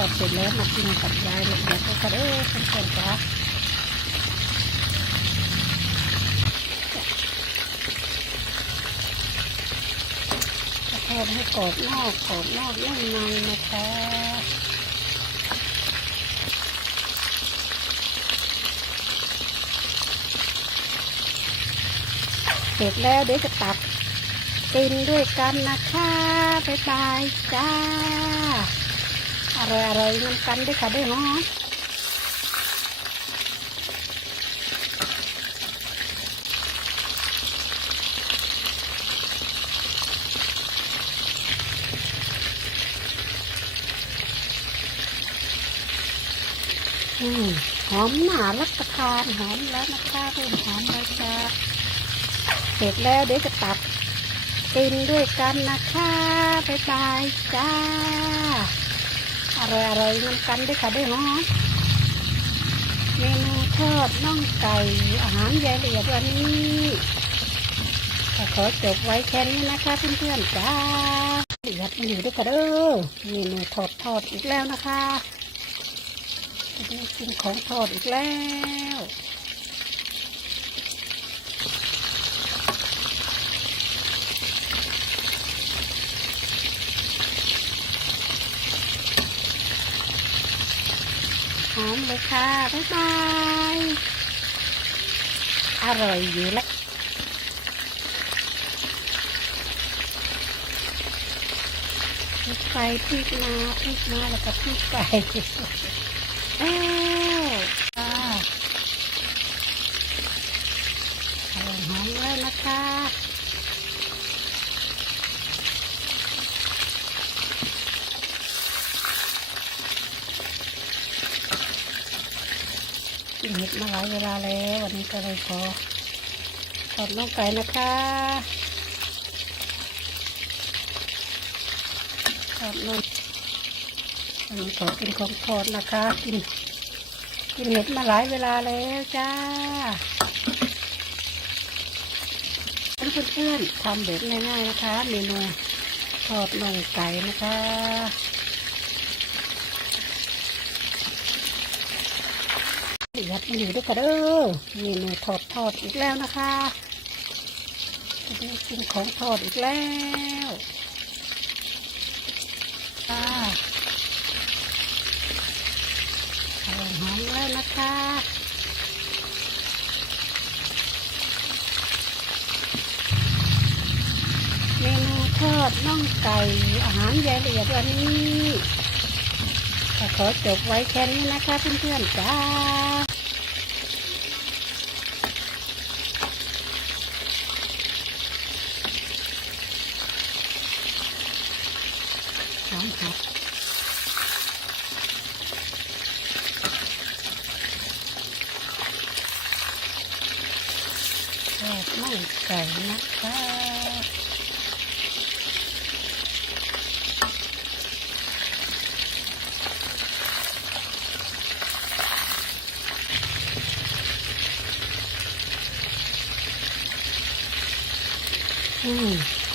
อดเสร็จแล้วมากินกับยายเอียดก็เด้อเพื่อนจ้าจะทอดให้กรอบนอกกรอบนอกนุ่มในนะคะเสร็จแล้วเดี๋ยวจะตักกินด้วยกันนะคะ บ๊ายบายจ้า อร่อยอร่อยน้ำกันด้วยค่ะด้วยเนาะอืมหอมหนารับประทานหอมแล้วนะคะเริ่มหอมแล้วจ้าเสร็จแล้วเดี๋ยวจะตักกินด้วยกันนะคะ บ๊ายบายจ้า อร่อยอร่อยน้ำกันด้วยค่ะด้วยเนาะเมนูทอดน่องไก่อาหารยายละเอียดวันนี้ขอจบไว้แค่นี้นะคะเพื่อนๆจ้าละเอียดมาอยู่ด้วยกันเด้อเมนูทอดทอดอีกแล้วนะคะกินของทอดอีกแล้ว อมเลยค่ะ บ๊ายบาย อร่อยอยู่แล้วพริกไปพริกมาพริกมาแล้วก็พริกไปแล้วอ่าอร่อยหอมแล้วนะคะ กิน เห็ดมาหลายเวลาแล้ววันนี้ก็เลยขอทอดน้องไก่นะคะทอดน้องวันนี้ขอกินของทอดนะคะ กินกินเห็ดมาหลายเวลาแล้วจ้าเพื่อนๆทำแบบง่ายๆนะคะ เมนูทอดน่องไก่นะคะ ละเอียดมาอยู่ด้วยกันเด้อเมนูทอดทอดอีกแล้วนะคะกินของทอดอีกแล้วค่ะอร่อยหอมแล้วนะคะเมนูทอดน่องไก่อาหารยายละเอียดวันนี้ ก็ขอจบไว้แค่นี้นะคะเพื่อนๆจ้าหอมหัดทอดน่งไก่นะคะ ห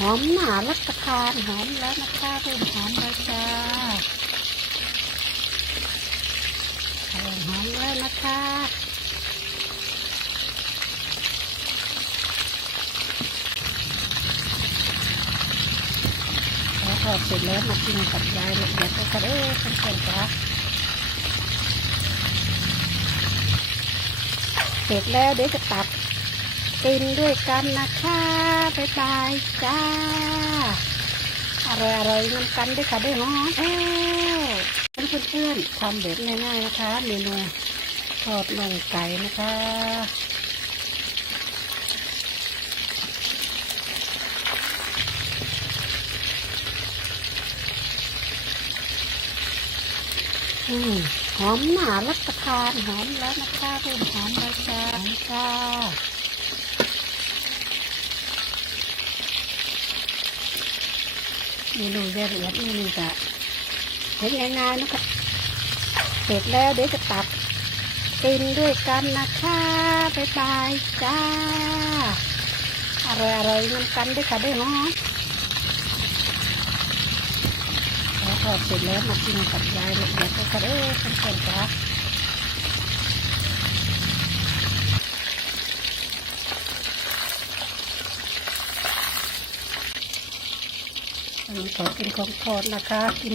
อมหนารับประทานหอมแล้วนะคะเริ่มหอมแล้วจ้าเริ่มหอมแล้วนะคะพอทอเสร็จแล้วมากินกับยายละเอียดก็กระเด้เพื่อนๆจ้าเสร็จแล้วเดี๋ยวจะตัก กินด้วยกันนะคะ บ๊ายบายจ้า อร่อยอร่อยน้ำกันด้วยค่ะด้วยเนาะแล้วเพื่อนๆทำแบบง่ายๆนะคะ เมนูทอดน่องไก่นะคะอืมหอมหนารับประทานหอมแล้วนะคะเริ่มหอมแล้วจ้า มีนูเรียละเอียดนี่นี่กะเห็นง่ายๆนะคะเสร็จแล้วเดี๋ยวจะตัดกินด้วยกันนะคะบ๊ายบายจ้าอร่อยๆน้ำกันด้วยค่ะด้วยฮะแล้วพอเสร็จแล้วมากินกับยายละเอียดก็ะเด้อเพื่อนๆจ้า ขอกินของทอดนะคะ กิน